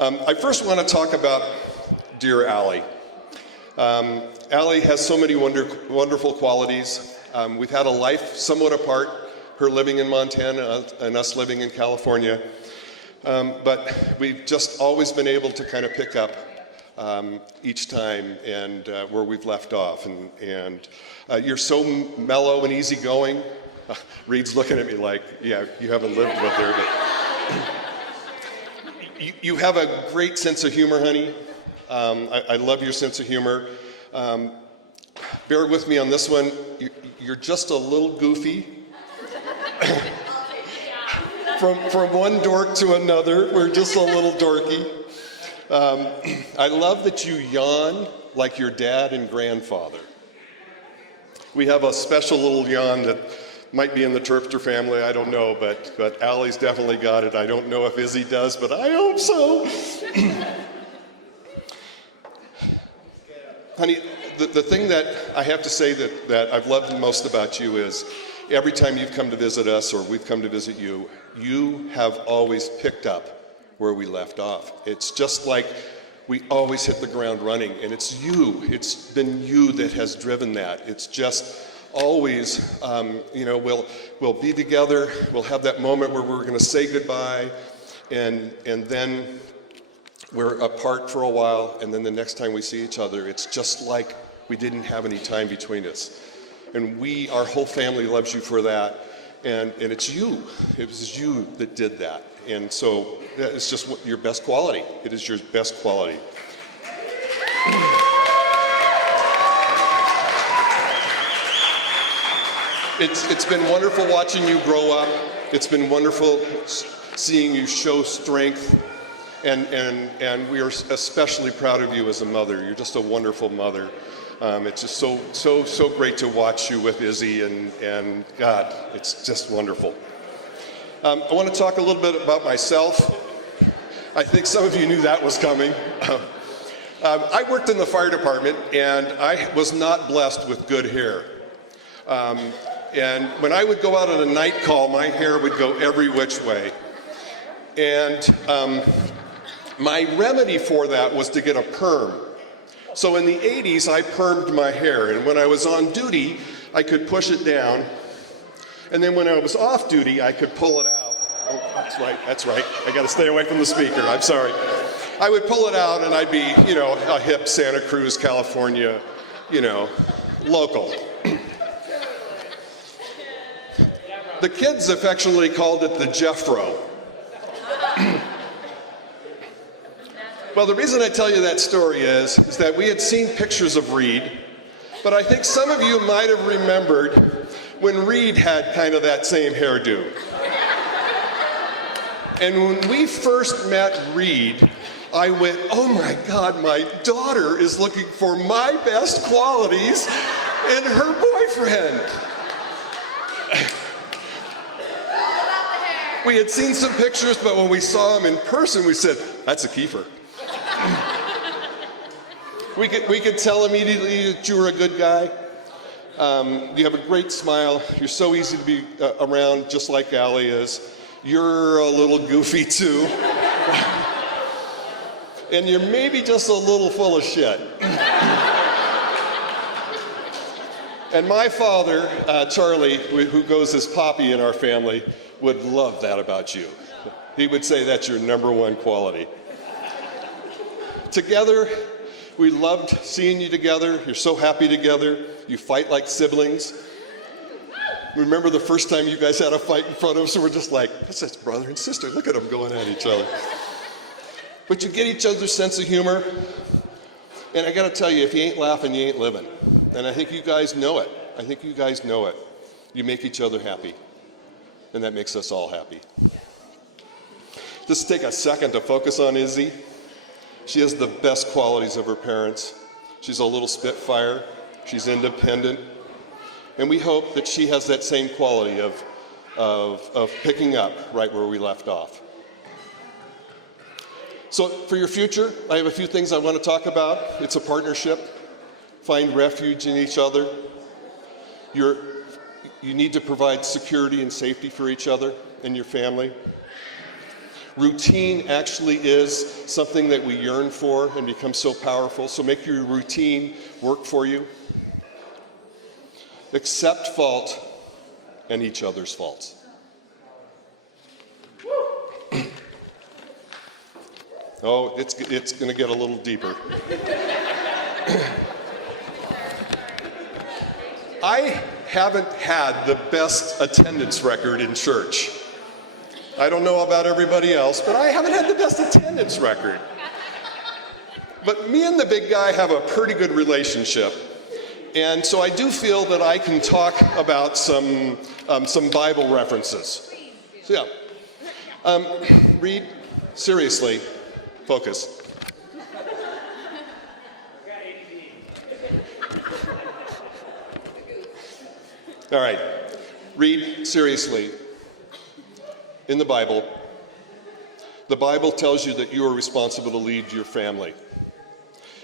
I first want to talk about dear Allie. Allie has so many wonderful qualities. We've had a life somewhat apart, her living in Montana and us living in California. But we've just always been able to kind of pick up each time and where we've left off. And you're so mellow and easygoing. Reed's looking at me like, yeah, you haven't lived with her. But you have a great sense of humor, honey. I love your sense of humor. Bear with me on this one. You're just a little goofy. From one dork to another, we're just a little dorky. I love that you yawn like your dad and grandfather. We have a special little yawn that might be in the Terpster family, I don't know, but Allie's definitely got it. I don't know if Izzy does, but I hope so. Honey, the thing that I have to say that I've loved most about you is every time you've come to visit us or we've come to visit you, you have always picked up where we left off. It's just like we always hit the ground running, and it's been you that has driven that. It's just always, we'll be together, we'll have that moment where we're going to say goodbye, and then we're apart for a while, and then the next time we see each other, it's just like we didn't have any time between us. And our whole family loves you for that, and it's you. It was you that did that. And so it's just your best quality. It is your best quality. It's been wonderful watching you grow up. It's been wonderful seeing you show strength. And we are especially proud of you as a mother. You're just a wonderful mother. It's just so great to watch you with Izzy, and God, it's just wonderful. I want to talk a little bit about myself. I think some of you knew that was coming. I worked in the fire department, and I was not blessed with good hair. And when I would go out on a night call, my hair would go every which way. And my remedy for that was to get a perm. So in the 80s, I permed my hair, and when I was on duty, I could push it down, and then when I was off duty, I could pull it out. Oh, that's right. I got to stay away from the speaker. I'm sorry. I would pull it out, and I'd be, a hip Santa Cruz, California, local. The kids affectionately called it the Jeffro. Well, the reason I tell you that story is that we had seen pictures of Reed, but I think some of you might have remembered when Reed had kind of that same hairdo. And when we first met Reed, I went, oh my God, my daughter is looking for my best qualities in her boyfriend. We had seen some pictures, but when we saw him in person, we said, that's a keeper. We could tell immediately that you were a good guy. You have a great smile. You're so easy to be around, just like Allie is. You're a little goofy too. And you're maybe just a little full of shit. And my father, Charlie, who goes as Poppy in our family, would love that about you. He would say that's your #1 quality. Together, we loved seeing you together. You're so happy together. You fight like siblings. Remember the first time you guys had a fight in front of us, and we're just like, that's brother and sister. Look at them going at each other. But you get each other's sense of humor. And I got to tell you, if you ain't laughing, you ain't living. And I think you guys know it. You make each other happy. And that makes us all happy. Just take a second to focus on Izzy. She has the best qualities of her parents. She's a little spitfire. She's independent. And we hope that she has that same quality of picking up right where we left off. So for your future, I have a few things I want to talk about. It's a partnership. Find refuge in each other. You need to provide security and safety for each other and your family. Routine actually is something that we yearn for and become so powerful, so make your routine work for you. Accept fault and each other's faults. Oh, it's going to get a little deeper. I haven't had the best attendance record in church. I don't know about everybody else, but I haven't had the best attendance record. But me and the big guy have a pretty good relationship. And so I do feel that I can talk about some Bible references. So yeah, read seriously, focus. All right, read seriously. In the Bible tells you that you are responsible to lead your family.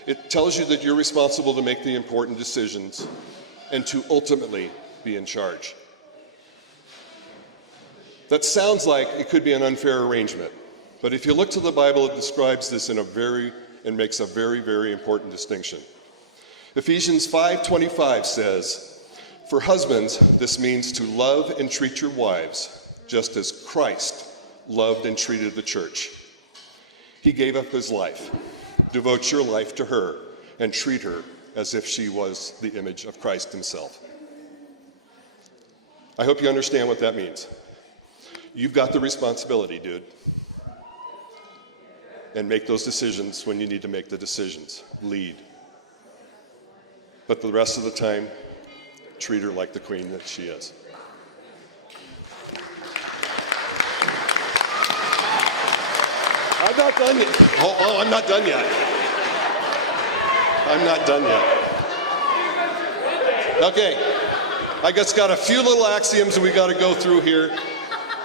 It tells you that you're responsible to make the important decisions and to ultimately be in charge. That sounds like it could be an unfair arrangement, but if you look to the Bible, it describes this and makes a very, very important distinction. Ephesians 5:25 says, "For husbands, this means to love and treat your wives just as Christ loved and treated the church. He gave up his life. Devote your life to her and treat her as if she was the image of Christ himself." I hope you understand what that means. You've got the responsibility, dude. And make those decisions when you need to make the decisions. Lead. But the rest of the time, treat her like the queen that she is. I'm not done yet. Oh, I'm not done yet. I'm not done yet. Okay, I just got a few little axioms we got to go through here.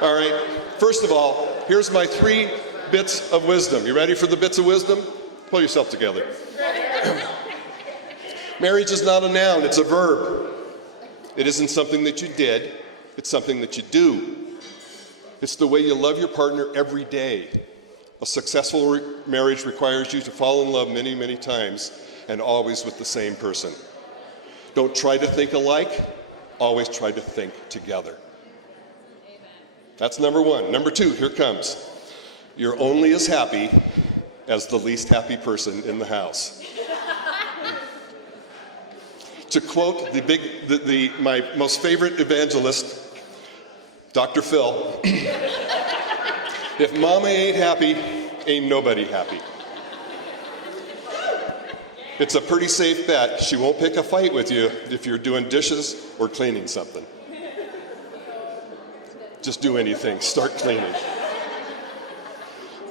All right, first of all, here's my 3 bits of wisdom. You ready for the bits of wisdom? Pull yourself together. Marriage is not a noun, it's a verb. It isn't something that you did, it's something that you do. It's the way you love your partner every day. A successful marriage requires you to fall in love many, many times and always with the same person. Don't try to think alike, always try to think together. That's number 1. Number 2, here comes. You're only as happy as the least happy person in the house. To quote my most favorite evangelist, Dr. Phil, "If mama ain't happy, ain't nobody happy." It's a pretty safe bet. She won't pick a fight with you if you're doing dishes or cleaning something. Just do anything. Start cleaning.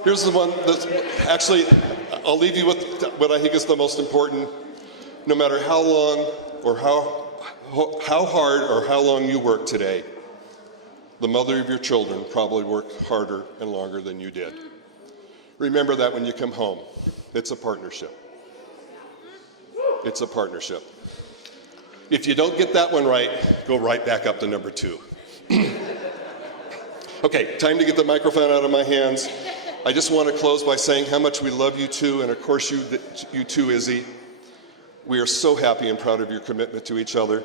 Here's the one that's actually, I'll leave you with what I think is the most important. No matter how long or how hard or how long you work today, the mother of your children probably worked harder and longer than you did. Remember that when you come home. It's a partnership. It's a partnership. If you don't get that one right, go right back up to number 2. Okay, time to get the microphone out of my hands. I just want to close by saying how much we love you too, and of course you too, Izzy. We are so happy and proud of your commitment to each other.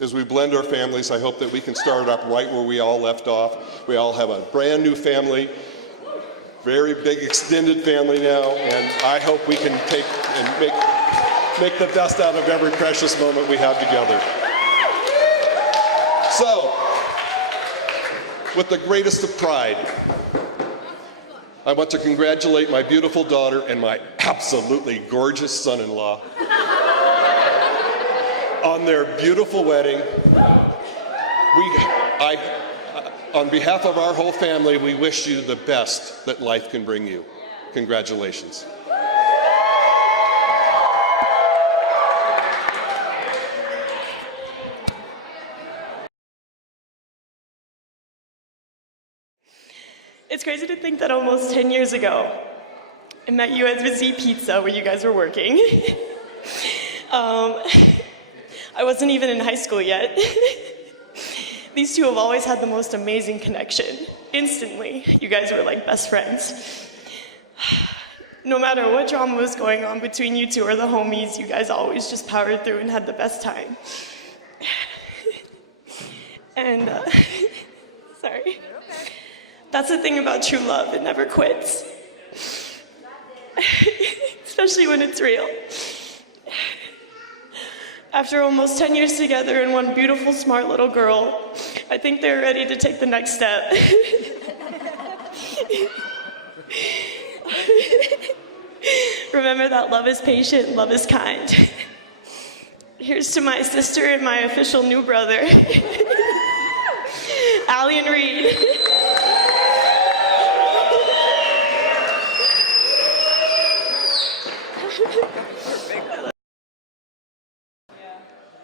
As we blend our families, I hope that we can start up right where we all left off. We all have a brand new family, very big extended family now, and I hope we can take and make the best out of every precious moment we have together. So, with the greatest of pride, I want to congratulate my beautiful daughter and my absolutely gorgeous son-in-law on their beautiful wedding. On behalf of our whole family, we wish you the best that life can bring you. Congratulations. It's crazy to think that almost 10 years ago, I met you at Z Pizza where you guys were working. I wasn't even in high school yet. These two have always had the most amazing connection. Instantly, you guys were like best friends. No matter what drama was going on between you two or the homies, you guys always just powered through and had the best time. And, sorry. That's the thing about true love, it never quits. Especially when it's real. After almost 10 years together and one beautiful, smart little girl, I think they're ready to take the next step. Remember that love is patient, love is kind. Here's to my sister and my official new brother, Allie and Reed.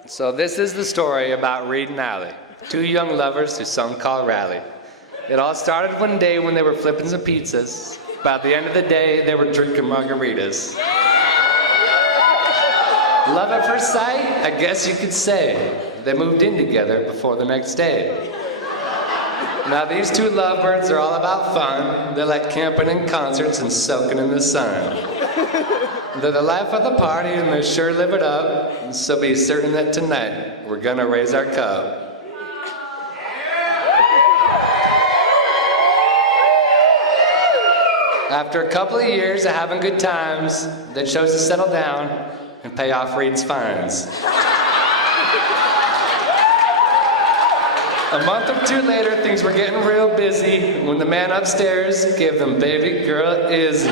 So this is the story about Reed and Allie, two young lovers who some call Rally. It all started one day when they were flipping some pizzas. By the end of the day, they were drinking margaritas. Love at first sight, I guess you could say. They moved in together before the next day. Now these two lovebirds are all about fun. They like camping and concerts and soaking in the sun. They're the life of the party and they sure live it up. So be certain that tonight we're gonna raise our cup. After a couple of years of having good times, they chose to settle down and pay off Reed's fines. A month or two later, things were getting real busy when the man upstairs gave them baby girl Izzy.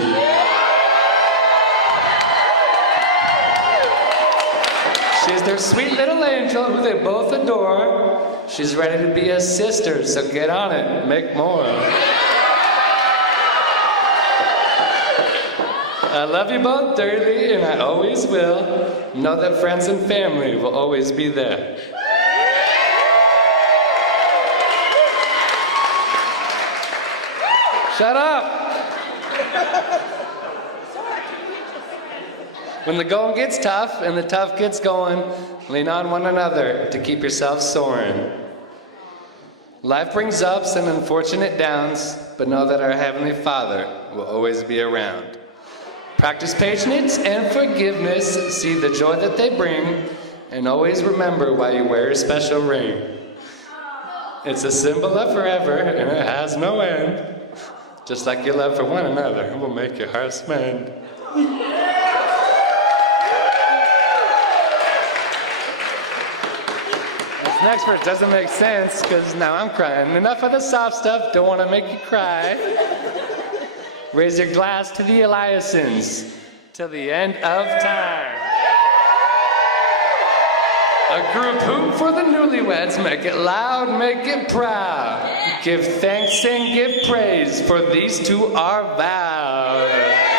She's their sweet little angel who they both adore. She's ready to be a sister, so get on it and make more. I love you both dearly, and I always will. Know that friends and family will always be there. Shut up! When the going gets tough and the tough gets going, lean on one another to keep yourself soaring. Life brings ups and unfortunate downs, but know that our Heavenly Father will always be around. Practice patience and forgiveness, see the joy that they bring, and always remember why you wear a special ring. It's a symbol of forever, and it has no end. Just like your love for one another will make your hearts mend. This next part doesn't make sense, because now I'm crying. Enough of the soft stuff, don't want to make you cry. Raise your glass to the Eliasons, till the end of time. A group hoop for the newlyweds, make it loud, make it proud. Give thanks and give praise, for these two are vowed.